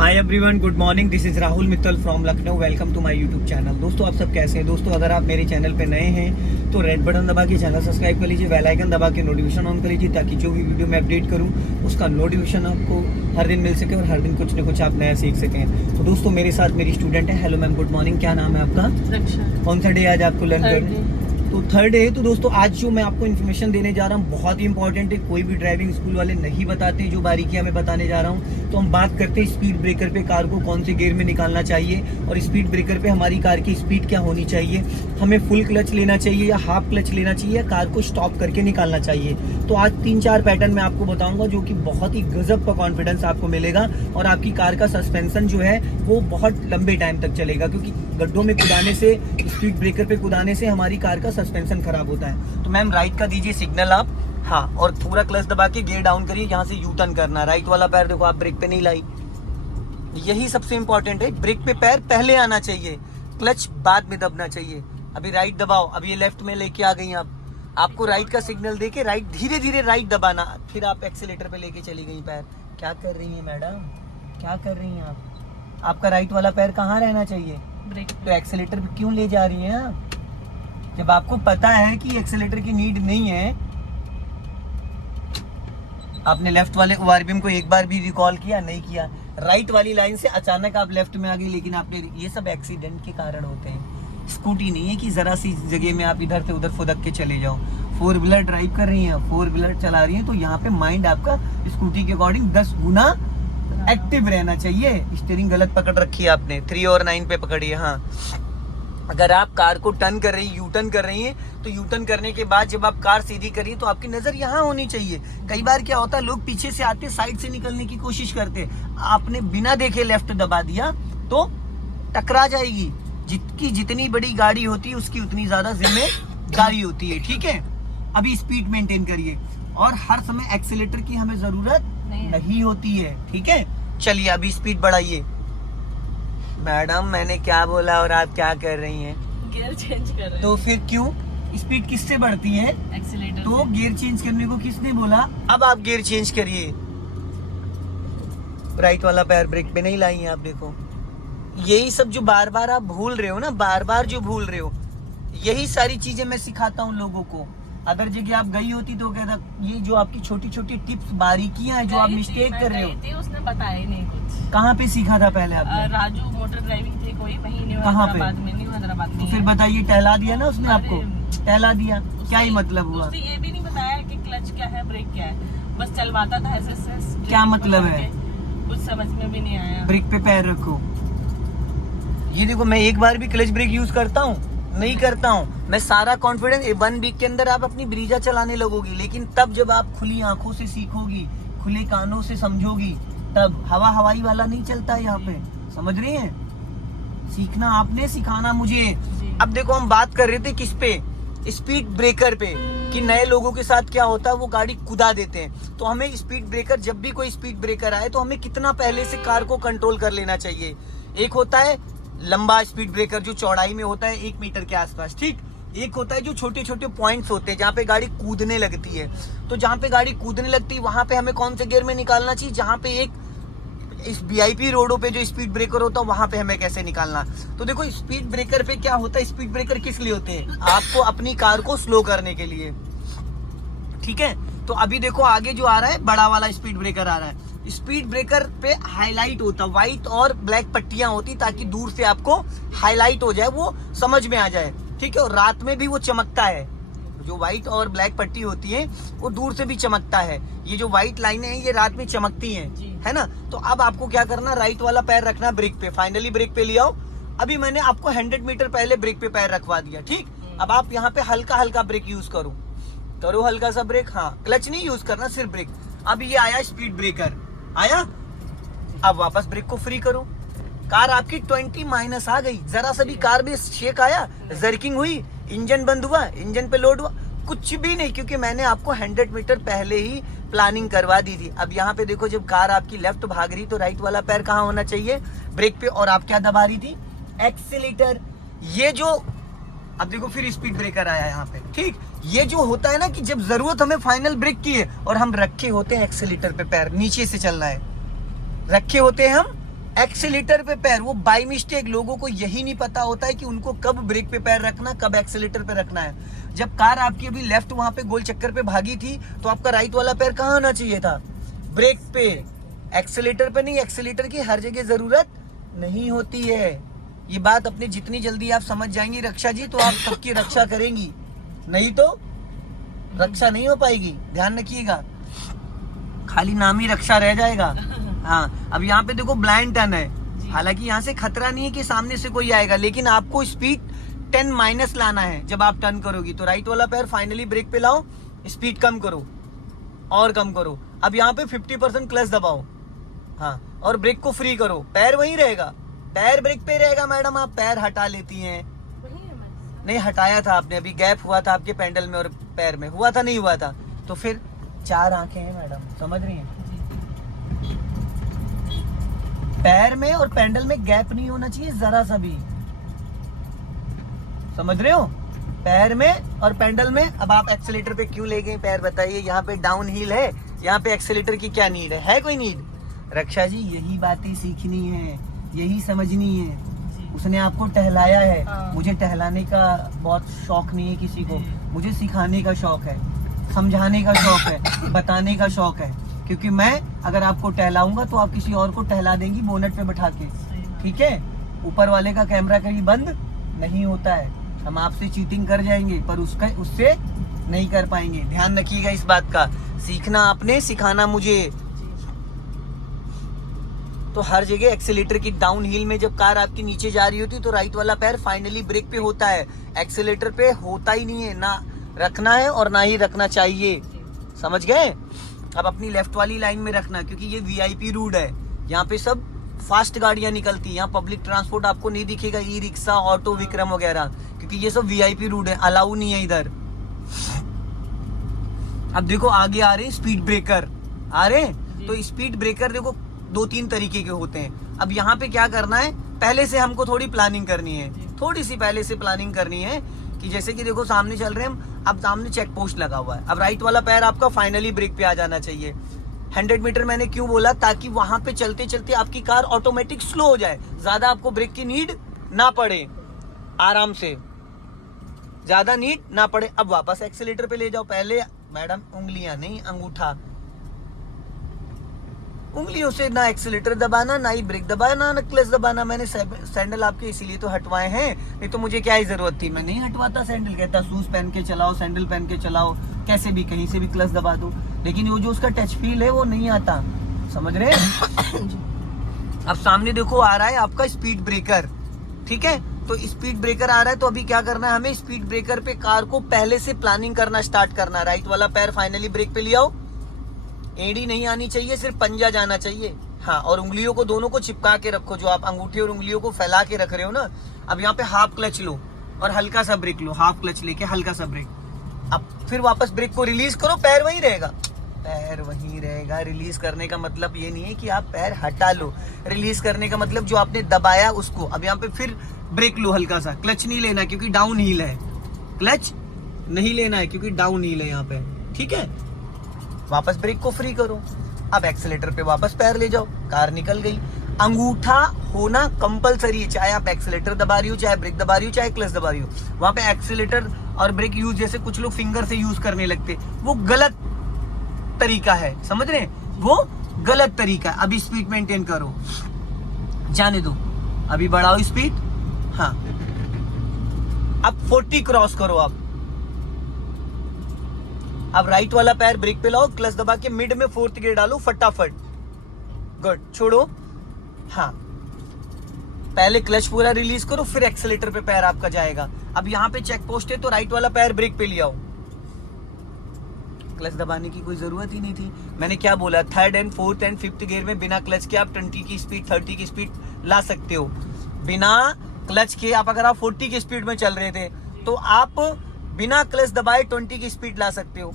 Hi everyone, good morning. This is Rahul Mittal from Lucknow. Welcome to my YouTube channel. दोस्तों, आप सब कैसे हैं? दोस्तों, अगर आप मेरे चैनल पे नए हैं तो रेड बटन दबा के चैनल सब्सक्राइब कर लीजिए, बेल आइकन दबा के नोटिफिकेशन ऑन कर लीजिए, ताकि जो भी वीडियो मैं अपडेट करूं उसका नोटिफिकेशन आपको हर दिन मिल सके और हर दिन कुछ न कुछ आप नया सीख सकें। तो दोस्तों, मेरे साथ मेरी स्टूडेंट है। Hello ma'am, good morning. क्या नाम है आपका? रक्षा। कौन सा डे आज आपको लर्न करना? तो थर्ड है। तो दोस्तों, आज जो मैं आपको इन्फॉर्मेशन देने जा रहा हूँ बहुत ही इंपॉर्टेंट है। कोई भी ड्राइविंग स्कूल वाले नहीं बताते जो बारीकियां मैं बताने जा रहा हूँ। तो हम बात करते हैं स्पीड ब्रेकर पे कार को कौन से गियर में निकालना चाहिए, और स्पीड ब्रेकर पे हमारी कार की स्पीड क्या होनी चाहिए, हमें फुल क्लच लेना चाहिए या हाफ क्लच लेना चाहिए, या कार को स्टॉप करके निकालना चाहिए। तो आज 3-4 पैटर्न मैं आपको बताऊंगा जो कि बहुत ही गजब का कॉन्फिडेंस आपको मिलेगा, और आपकी कार का सस्पेंशन जो है वो बहुत लंबे टाइम तक चलेगा, क्योंकि गड्ढों में कुदाने से, स्पीड ब्रेकर पे कुदाने से हमारी कार का सस्पेंशन खराब होता है। तो मैम, राइट का दीजिए सिग्नल आप। हाँ, और पूरा क्लच दबा के गियर डाउन करिए। यहाँ से यू टर्न करना। राइट वाला पैर देखो, आप ब्रेक पे नहीं लाई। यही सबसे इंपॉर्टेंट है। ब्रेक पे पैर पहले आना चाहिए, क्लच बाद में दबना चाहिए। अभी राइट दबाओ। अभी ये लेफ्ट में लेके आ गई आप। आपको राइट का सिग्नल देके राइट, धीरे धीरे राइट दबाना। फिर आप एक्सीलेटर पे लेके चली गई पैर। क्या कर रही है मैडम, क्या कर रही हैं आप? आपका राइट वाला पैर कहाँ रहना चाहिए? ब्रेक। तो एक्सीलेटर पे क्यों ले जा रही हैं आप, जब आपको पता है कि एक्सीलेटर की नीड नहीं है? आपने लेफ्ट वाले ओआरबीएम को एक बार भी रिकॉल किया? नहीं किया। राइट वाली लाइन से अचानक आप लेफ्ट में आ गई, लेकिन आपने, ये सब एक्सीडेंट के कारण होते हैं। स्कूटी नहीं है कि जरा सी जगह में आप इधर से उधर फुदक के चले जाओ। 4 व्हीलर ड्राइव कर रही हैं, 4 व्हीलर चला रही हैं, तो यहाँ पे माइंड आपका स्कूटी के अकॉर्डिंग 10 गुना एक्टिव रहना चाहिए। स्टीयरिंग गलत पकड़ रखी है आपने, 3 और 9 पे पकड़िए। हाँ, अगर आप कार को टर्न कर रही, यू टर्न कर रही हैं, तो यू टर्न करने के बाद जब आप कार सीधी करिए तो आपकी नजर यहाँ होनी चाहिए। कई बार क्या होता है, लोग पीछे से आते, साइड से निकलने की कोशिश करते, आपने बिना देखे लेफ्ट दबा दिया तो टकरा जाएगी। जितनी बड़ी गाड़ी होती है उसकी उतनी ज्यादा जिम्मेदारी होती है। ठीक है, अभी स्पीड मेंटेन करिए, और हर समय एक्सीलेटर की हमें जरूरत नहीं होती है। ठीक है, चलिए अभी स्पीड बढ़ाइए। मैडम, मैंने क्या बोला और आप क्या कर रही हैं? गियर चेंज कर रहे हैं। तो फिर क्यों? स्पीड किससे बढ़ती है? एक्सीलेटर तो गियर चेंज करने को किसने बोला? अब आप गियर चेंज करिए। राइट वाला पैर ब्रेक पे नहीं लाई है आप, देखो। यही सब जो बार बार आप भूल रहे हो ना, बार बार जो भूल रहे हो, यही सारी चीजें मैं सिखाता हूँ लोगों को। अदर जगह आप गई होती तो कहता, ये जो आपकी छोटी छोटी टिप्स, बारिकियां हैं जो आप मिस्टेक कर रहे हो। उसने बताया ही नहीं कुछ। कहाँ पे सीखा था पहले आपने? राजू मोटर ड्राइविंग थे कोई, वहीं न्यू कहाँ पे? हैदराबाद में। न्यू हैदराबाद में। तो फिर बताइए, टहला दिया ना उसने आपको? टहला दिया, क्या ही मतलब हुआ? उसने ये भी नहीं बताया कि क्लच क्या है, ब्रेक क्या है, बस चलवाता था ऐसे। क्या मतलब है? कुछ समझ में भी नहीं आया। ब्रेक पे पैर रखो। ये देखो, मैं एक बार भी क्लच ब्रेक यूज करता हूँ? नहीं करता हूँ। मैं सारा कॉन्फिडेंस 1 वीक के अंदर आप अपनी ब्रीजा चलाने लगोगी, लेकिन तब जब आप खुली आंखों से सीखोगी, खुले कानों से समझोगी, तब हवाई वाला नहीं चलता है यहाँ पे। समझ रही हैं? सीखना आपने, सिखाना मुझे। अब देखो, हम बात कर रहे थे किस पे? स्पीड ब्रेकर पे, कि नए लोगों के साथ क्या होता है, वो गाड़ी कुदा देते हैं। तो हमें स्पीड ब्रेकर, जब भी कोई स्पीड ब्रेकर आए तो हमें कितना पहले से कार को कंट्रोल कर लेना चाहिए। एक होता है लंबा स्पीड ब्रेकर जो चौड़ाई में होता है 1 मीटर के आसपास, ठीक। एक होता है जो छोटे छोटे पॉइंट्स होते हैं जहाँ पे गाड़ी कूदने लगती है। तो जहाँ पे गाड़ी कूदने लगती है वहां पे हमें कौन से गियर में निकालना चाहिए? जहाँ पे एक इस वीआईपी रोडों पे जो स्पीड ब्रेकर होता है वहां पे हमें कैसे निकालना? तो देखो, स्पीड ब्रेकर पे क्या होता है, स्पीड ब्रेकर किस लिए होते हैं? आपको अपनी कार को स्लो करने के लिए। ठीक है, तो अभी देखो आगे जो आ रहा है, बड़ा वाला स्पीड ब्रेकर आ रहा है। स्पीड ब्रेकर पे हाईलाइट होता, व्हाइट और ब्लैक पट्टियां होती, ताकि दूर से आपको हाईलाइट हो जाए, वो समझ में आ जाए। ठीक है, और रात में भी वो चमकता है। जो व्हाइट और ब्लैक पट्टी होती है वो दूर से भी चमकता है। ये जो व्हाइट लाइनें हैं ये रात में चमकती हैं, है ना? तो अब आपको क्या करना, राइट वाला पैर रखना ब्रेक पे। फाइनली ब्रेक पे ले आओ। अभी मैंने आपको 100 मीटर पहले ब्रेक पे पैर रखवा दिया, ठीक। अब आप यहाँ पे हल्का हल्का ब्रेक यूज करो हल्का सा ब्रेक। हाँ, क्लच नहीं यूज करना, सिर्फ ब्रेक। अब ये आया स्पीड ब्रेकर, आया। अब वापस ब्रेक को फ्री करो। कार आपकी 20 माइनस आ गई, जरा सा भी कार में शेक आया, जर्किंग हुई, इंजन बंद हुआ, इंजन पे लोड हुआ? कुछ भी नहीं, क्योंकि मैंने आपको 100 मीटर पहले ही प्लानिंग करवा दी थी। अब यहाँ पे देखो, जब कार आपकी लेफ्ट भाग रही तो राइट वाला पैर कहाँ होना चाहिए? ब्रेक पे। और आप क्या दबा रही थी? एक्सीलेटर। ये जो, अब देखो फिर स्पीड ब्रेकर आया यहाँ पे, ठीक। ये जो होता है ना कि जब जरूरत हमें फाइनल ब्रेक की है और हम रखे होते हैं एक्सीलेटर पे, पैर नीचे से चलना है, रखे होते हैं हम एक्सीलेटर पे पैर, वो बाय मिस्टेक लोगों को यही नहीं पता होता है कि उनको कब ब्रेक पे पैर रखना, कब एक्सीलेटर पे रखना है। जब कार आपकी अभी लेफ्ट वहां पे गोल चक्कर पे भागी थी तो आपका राइट वाला पैर कहाँ आना चाहिए था? ब्रेक पे, एक्सीलेटर पे नहीं। एक्सीलेटर की हर जगह जरूरत नहीं होती है। ये बात अपने जितनी जल्दी आप समझ जाएंगी रक्षा जी, तो आप सबकी रक्षा करेंगी, नहीं तो रक्षा नहीं हो पाएगी। ध्यान रखिएगा, खाली नाम ही रक्षा रह जाएगा। हाँ, अब यहाँ पे देखो ब्लाइंड टर्न है, हालांकि यहाँ से खतरा नहीं है कि सामने से कोई आएगा, लेकिन आपको स्पीड 10 माइनस लाना है जब आप टर्न करोगी। तो राइट वाला पैर फाइनली ब्रेक पे लाओ, स्पीड कम करो और कम करो। अब यहाँ पे 50% क्लच दबाओ, हाँ, और ब्रेक को फ्री करो। पैर वहीं रहेगा, पैर ब्रेक पे रहेगा। मैडम आप पैर हटा लेती हैं, नहीं हटाया था आपने, अभी गैप हुआ था आपके पैडल में और पैर में, हुआ था नहीं हुआ था? तो फिर 4 आंखें हैं मैडम, समझ रही हैं? पैर में और पैडल में गैप नहीं होना चाहिए जरा सा भी, समझ रहे हो? पैर में और पैडल में। अब आप एक्सीलेटर पे क्यों ले गए पैर, बताइए? यहाँ पे डाउन हिल है, यहाँ पे एक्सीलेटर की क्या नीड है कोई नीड? रक्षा जी यही बातें सीखनी है, यही समझनी है। उसने आपको टहलाया है, मुझे टहलाने का बहुत शौक नहीं है किसी को, मुझे सिखाने का शौक है, समझाने का शौक है, बताने का शौक है। क्योंकि मैं अगर आपको टहलाऊंगा तो आप किसी और को टहला देंगी बोनट पे बैठा के, ठीक है? ऊपर वाले का कैमरा कभी बंद नहीं होता है। हम आपसे चीटिंग कर जाएंगे पर उससे नहीं कर पाएंगे। ध्यान रखिएगा इस बात का, सीखना आपने, सिखाना मुझे। तो हर जगह एक्सीलेटर की डाउन हिल में जब कार आपकी नीचे जा रही होती है तो राइट वाला पैर फाइनली ब्रेक पे होता है, एक्सीलेटर पे होता ही नहीं है। ना रखना है और ना ही रखना चाहिए, समझ गए? अब अपनी लेफ्ट वाली लाइन में रखना, क्योंकि ये वीआईपी रोड है, यहाँ पे सब फास्ट गाड़ियां निकलती हैं। यहाँ पब्लिक ट्रांसपोर्ट आपको नहीं दिखेगा, ई रिक्शा, ऑटो, विक्रम वगैरह, क्योंकि ये सब वीआईपी रोड है, अलाउ नहीं है इधर। अब देखो आगे आ रहे हैं स्पीड ब्रेकर, आ रहे हैं। तो स्पीड ब्रेकर देखो 2-3 तरीके के होते हैं। अब यहाँ पे क्या करना है, पहले से हमको थोड़ी प्लानिंग करनी है, थोड़ी सी पहले से प्लानिंग करनी है कि जैसे कि देखो सामने चल रहे हैं हम, अब सामने चेक पोस्ट लगा हुआ है। अब राइट वाला पैर आपका फाइनली ब्रेक पे आ जाना चाहिए। 100 मीटर मैंने क्यों बोला, ताकि वहां पे चलते चलते आपकी कार ऑटोमेटिक स्लो हो जाए, ज्यादा आपको ब्रेक की नीड ना पड़े, आराम से ज्यादा नीड ना पड़े। अब वापस एक्सीलेटर पे ले जाओ। पहले मैडम उंगलियां नहीं, अंगूठा, उंगलियों से ना एक्सीलेटर दबाना, ना ही ब्रेक दबाना, ना क्लच दबाना। मैंने सैंडल आपके इसीलिए तो हटवाए हैं, नहीं तो मुझे क्या ही जरूरत थी, मैं नहीं हटवाता सैंडल। कहता शूज पहन के चलाओ, सैंडल पहन के चलाओ, कैसे भी कहीं से भी क्लच दबा दो, लेकिन वो जो उसका टच फील है वो नहीं आता, समझ रहे हैं? अब सामने देखो आ रहा है आपका स्पीड ब्रेकर, ठीक है? तो स्पीड ब्रेकर आ रहा है, तो अभी क्या करना है हमें, स्पीड ब्रेकर पे कार को पहले से प्लानिंग करना स्टार्ट करना है। राइट वाला पैर फाइनली ब्रेक पे ले आओ, एड़ी नहीं आनी चाहिए, सिर्फ पंजा जाना चाहिए, हाँ। और उंगलियों को दोनों को चिपका के रखो, जो आप अंगूठे और उंगलियों को फैला के रख रहे हो ना। अब यहाँ पे हाफ क्लच लो और हल्का सा ब्रेक लो, हाफ क्लच लेके हल्का सा ब्रेक। अब फिर वापस ब्रेक को रिलीज करो, पैर वहीं रहेगा, पैर वहीं रहेगा। रिलीज करने का मतलब ये नहीं है कि आप पैर हटा लो, रिलीज करने का मतलब जो आपने दबाया उसको। अब यहाँ पे फिर ब्रेक लो हल्का सा, क्लच नहीं लेना क्योंकि डाउन हील है, क्लच नहीं लेना है क्योंकि डाउन हील है यहाँ पे, ठीक है? वापस ब्रेक को फ्री करो। अब एक्सीलेटर पे वापस पैर ले जाओ, कार निकल गई। अंगूठा होना कंपलसरी है, चाहे आप एक्सीलेटर दबा रही हो, चाहे ब्रेक दबा रही हो, चाहे क्लच दबा रही हो। वहां पे एक्सीलेटर और ब्रेक यूज जैसे कुछ लोग फिंगर से यूज करने लगते, वो गलत तरीका है, समझ रहे हैं? वो गलत तरीका है। अभी स्पीड मेंटेन करो, जाने दो, अभी बढ़ाओ स्पीड, हाँ। अब 40 क्रॉस करो आप। अब राइट वाला पैर ब्रेक पे लाओ, क्लच दबा के मिड में 4th गियर डालो फटाफट, गुड। छोड़ो, हाँ। पहले क्लच पूरा रिलीज करो, फिर एक्सीलेटर पे पैर आपका जाएगा। अब यहाँ पे चेक पोस्ट है तो राइट वाला पैर ब्रेक पे ले आओ। क्लच दबाने की कोई जरूरत ही नहीं थी। मैंने क्या बोला, 3rd and 4th and 5th gear में बिना क्लच के आप 20 की स्पीड, 30 की स्पीड ला सकते हो। बिना क्लच के आप, अगर आप 40 की स्पीड में चल रहे थे तो आप बिना क्लच दबाए 20 की स्पीड ला सकते हो,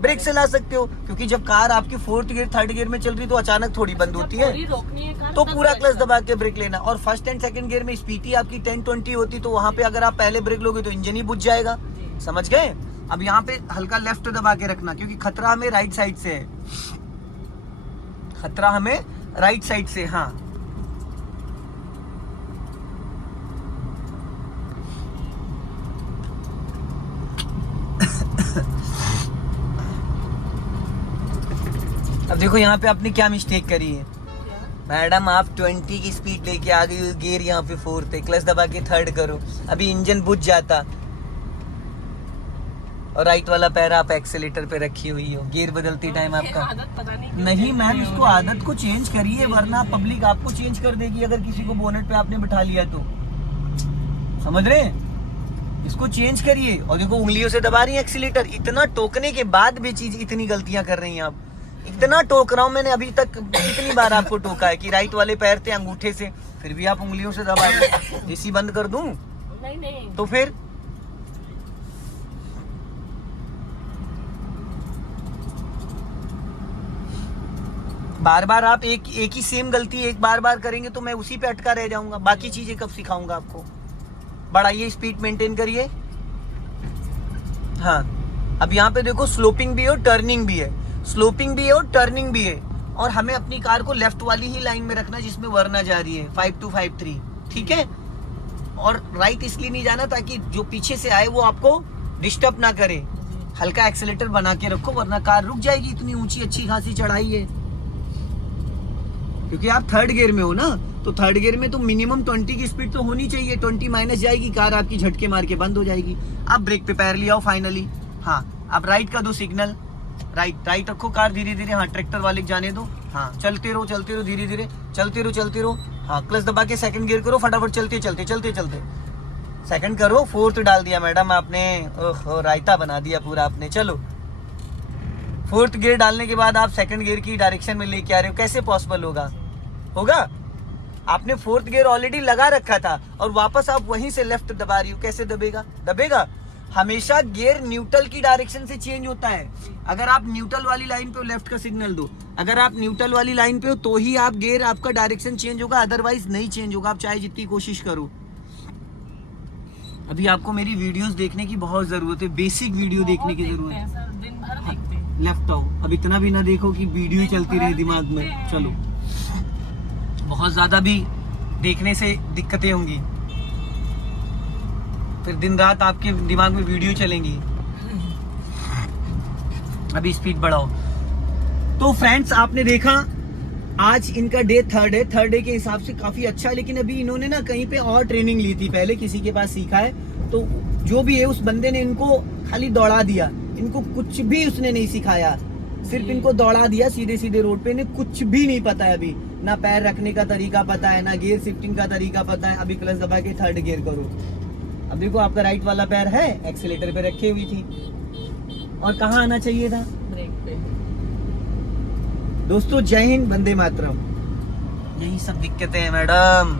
ब्रेक से ला सकते हो। क्योंकि जब कार आपकी 4th गियर 3rd गियर में चल रही तो अचानक थोड़ी बंद होती है, तो पूरा क्लच दबा के ब्रेक लेना। और 1st and 2nd गियर में स्पीड आपकी 10-20 होती, तो वहां पे अगर आप पहले ब्रेक लोगे तो इंजन ही बुझ जाएगा, समझ गए? अब यहाँ पे हल्का लेफ्ट दबा के रखना, क्योंकि खतरा हमें राइट साइड से है, खतरा हमें राइट साइड से, हाँ। अब देखो यहाँ पे आपने क्या मिस्टेक करी है मैडम, आप 20 की स्पीड लेके आ गई हो, गियर यहाँ पे 4th है, क्लच दबा के 3rd करो, अभी इंजन बुझ जाता, और राइट वाला पैर आप एक्सेलेटर पे रखी हुई हो गियर बदलती टाइम आपका। आदत पता नहीं क्यों नहीं चेंज मैम, नहीं इसको हो रही आदत को चेंज करिए, वरना पब्लिक आपको चेंज कर देगी अगर किसी को बोनेट पे आपने बिठा लिया तो। समझ रहे हैं? इसको चेंज करिए। और देखो उंगलियों से दबा रही है एक्सीलेटर, इतना टोकने के बाद भी चीज इतनी गलतियां कर रही हैं आप। इतना टोक रहा हूं मैंने अभी तक, कितनी बार आपको टोका है कि राइट वाले पैर थे अंगूठे से, फिर भी आप उंगलियों से दबा रहे। एसी बंद कर दूं नहीं तो फिर बार बार आप एक ही सेम गलती एक बार करेंगे तो मैं उसी पे अटका रह जाऊंगा, बाकी चीजें कब सिखाऊंगा आपको। बढ़ाइए, स्पीड मेंटेन करिए। हाँ, अब यहाँ पे देखो स्लोपिंग भी है और टर्निंग भी है, स्लोपिंग भी है और टर्निंग भी है, और हमें अपनी कार को लेफ्ट वाली ही लाइन में रखना जिसमें वरना जा रही है 5253, ठीक है। और राइट इसलिए नहीं जाना ताकि जो पीछे से आए वो आपको डिस्टर्ब ना करे। हल्का एक्सीलेटर बना के रखो वरना कार रुक जाएगी, इतनी ऊंची अच्छी खासी चढ़ाई है। क्योंकि आप 3rd गियर में हो ना, तो 3rd गियर में तो मिनिमम 20 की स्पीड तो होनी चाहिए, 20 माइनस जाएगी कार आपकी, झटके मार के बंद हो जाएगी। आप ब्रेक पे पैर लिया हो फाइनली। हाँ, आप राइट का दो सिग्नल, राइट रखो कार धीरे धीरे। हाँ, ट्रैक्टर वाले जाने दो। हाँ, चलते रहो धीरे धीरे, चलते रहो। हाँ, क्लच दबा के 2nd गियर करो, फटाफट चलते 2nd करो, 4th डाल दिया मैडम आपने, ओहो रायता बना दिया पूरा आपने। चलो 4th गियर डालने के बाद आप 2nd गियर की डायरेक्शन में लेके आ रहे हो, कैसे पॉसिबल होगा? आपने 4th गियर ऑलरेडी लगा रखा था और वापस आप वहीं से लेफ्ट दबा रही हो, कैसे दबेगा? हमेशा गियर न्यूट्रल की डायरेक्शन से चेंज होता है। अगर आप न्यूट्रल वाली लाइन पे हो, लेफ्ट का सिग्नल दो। अगर आप न्यूट्रल वाली लाइन पे हो तो ही आप गियर आपका डायरेक्शन चेंज होगा, अदरवाइज नहीं चेंज होगा, आप चाहे जितनी कोशिश करो। अभी आपको मेरी वीडियोस देखने की बहुत जरूरत है, बेसिक वीडियो देखने की जरूरत है। सर, दिन भर देखते हैं। लेफ्ट आओ, अब इतना भी ना देखो कि वीडियो चलती रहे दिमाग में। चलो, बहुत ज्यादा भी देखने से दिक्कतें होंगी, फिर दिन रात आपके दिमाग में वीडियो चलेंगी। अभी स्पीड बढ़ाओ। तो फ्रेंड्स, आपने देखा आज इनका डे 3rd है, 3rd डे के हिसाब से काफी अच्छा, लेकिन अभी इन्होंने ना कहीं पे और ट्रेनिंग ली थी, पहले किसी के पास सीखा है, तो जो भी है उस बंदे ने इनको खाली दौड़ा दिया, इनको कुछ भी उसने नहीं सिखाया, सिर्फ इनको दौड़ा दिया सीधे रोड पे। इन्हें कुछ भी नहीं पता है अभी, ना पैर रखने का तरीका पता है, ना गियर शिफ्टिंग का तरीका पता है। अभी क्लच दबा के 3rd गियर करो। अब देखो आपका राइट वाला पैर है एक्सीलेटर पे रखे हुई थी, और कहाँ आना चाहिए था? ब्रेक पे। दोस्तों, जय हिंद, वंदे मातरम। यही सब दिक्कतें हैं मैडम।